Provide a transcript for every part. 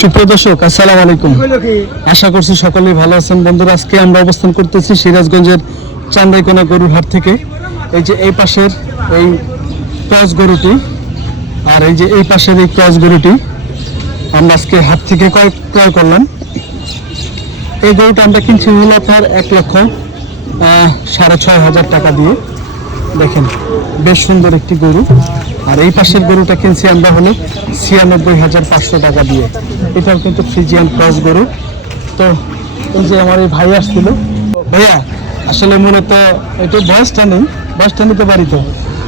সুপ্রিয় দর্শক, আসসালামু আলাইকুম। আশা করছি সকলেই ভালো আছেন। বন্ধুরা, আজকে আমরা অবস্থান করতেছি সিরাজগঞ্জের চান্দাইকোনা গরুর হাট থেকে। এই যে এই পাশের এই ক্রস গরুটি আর এই যে এই পাশের এই ক্রস গরুটি আমরা আজকে হাট থেকে ক্রয় করলাম। এই গরুটা আমরা কিনছি মূলত আপনার 1,06,500 টাকা দিয়ে। দেখেন, বেশ সুন্দর একটি গরু। আর এই পাশের গরুটা কিনছি আমরা হলো 96,500 টাকা দিয়ে। এটাও কিন্তু ফ্রিজিয়ান ক্রস গরু। তো এই যে আমার এই ভাই আসছিল। ভাইয়া, আসলে মূলত একটু বয়সটা নিতে পারি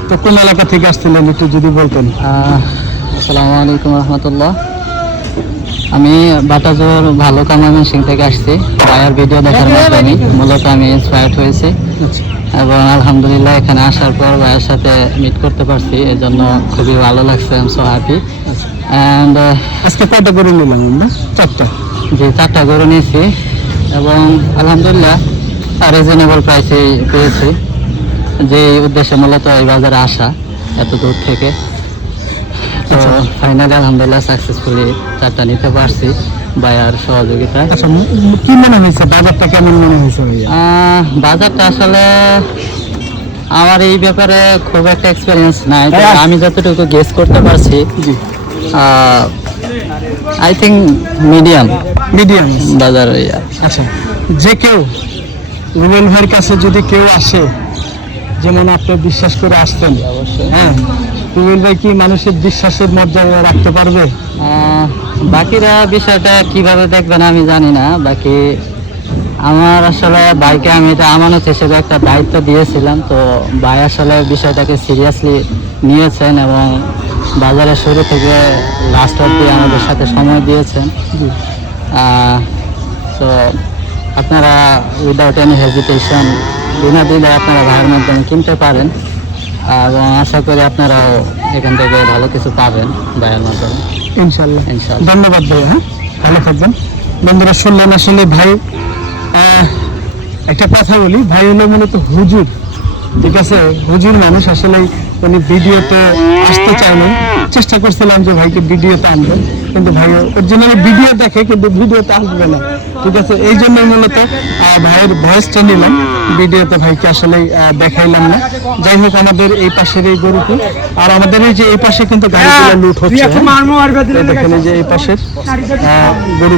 তো কোন এলাকা থেকে আসছিলেন একটু যদি বলতেন। আসসালামু আলাইকুম রহমতুল্লাহ। আমি বাটাজোর ভালো কামামি সিং থেকে আসছি। ভাইয়ার ভিডিও দেখার মাধ্যমে মূলত আমি ইন্সপায়ার্ড হয়েছি এবং আলহামদুলিল্লাহ এখানে আসার পর ভাইয়ের সাথে মিট করতে পারছি, এর জন্য খুবই ভালো লাগছে। I am so happy. And আজকে কয়টা গরু নিলাম আমরা? 4টা। যে 4টা গরু নিয়েছি এবং আলহামদুলিল্লাহ রিজনেবল প্রাইসে পেয়েছি, যে উদ্দেশ্যে মূলত এই বাজারে আসা এত দূর থেকে। তো ফাইনালি আলহামদুলিল্লাহ সাকসেসফুলি 4টা নিতে পারছি ভাইয়ার সহযোগিতায়। আচ্ছা, কি মনে হয়েছে বাজারটা, কেমন মনে হয়েছে? বাজারটা আসলে আমার এই ব্যাপারে খুব একটা এক্সপিরিয়েন্স নাই, আমি যতটুকু গেস করতে পারছি আই থিঙ্ক মিডিয়াম বাজার। আচ্ছা, যে কেউ রুবেল ভাইয়ের কাছে যদি কেউ আসে, যেমন আপনি বিশ্বাস করে আসতেন, হ্যাঁ, রুবেল ভাই কি মানুষের বিশ্বাসের মর্যাদা রাখতে পারবে? বাকিরা বিষয়টা কিভাবে দেখবেন আমি জানি না। বাকি আমার আসলে ভাইকে আমি এটা আমানত হিসেবে একটা দায়িত্ব দিয়েছিলাম, তো ভাই আসলে বিষয়টাকে সিরিয়াসলি নিয়েছেন এবং বাজারের শুরু থেকে লাস্ট অবধি আমাদের সাথে সময় দিয়েছেন। তো আপনারা উইদাউট এনি হেজিটেশন বিনা দিলে আপনারা ভাইয়ের মাধ্যমে কিনতে পারেন এবং আশা করি আপনারাও এখান থেকে ভালো কিছু পাবেন ভাইয়ের মাধ্যমে, ইনশাল্লাহ। ইনশাল্লাহ। ধন্যবাদ ভাইয়া, হ্যাঁ, ভালো থাকবেন। বন্ধুরা, শুনলেন আসলে ভাই, একটা কথা বলি, ভাই হলো মূলত হুজুর, ঠিক আছে, হুজুর মানুষ। আসলে উনি ভিডিওতে আসতে চাইলেন, চেষ্টা করছিলাম যে ভাইকে ভিডিওতে আনবেন, কিন্তু ভাই ওর জন্য ভিডিও দেখে কিন্তু ভিডিওতে আসবে না, ঠিক আছে। এই জন্যই মূলত ভাইয়ের ভয়েসটা নিলাম, ভিডিওতে ভাইকে আসলে দেখাইলাম না। যাই হোক, আমাদের এই পাশের এই গরুটি আর আমাদের এই যে এই পাশে কিন্তু গাড়িগুলো লুট হচ্ছে, দেখেন এই যে এই পাশের গরু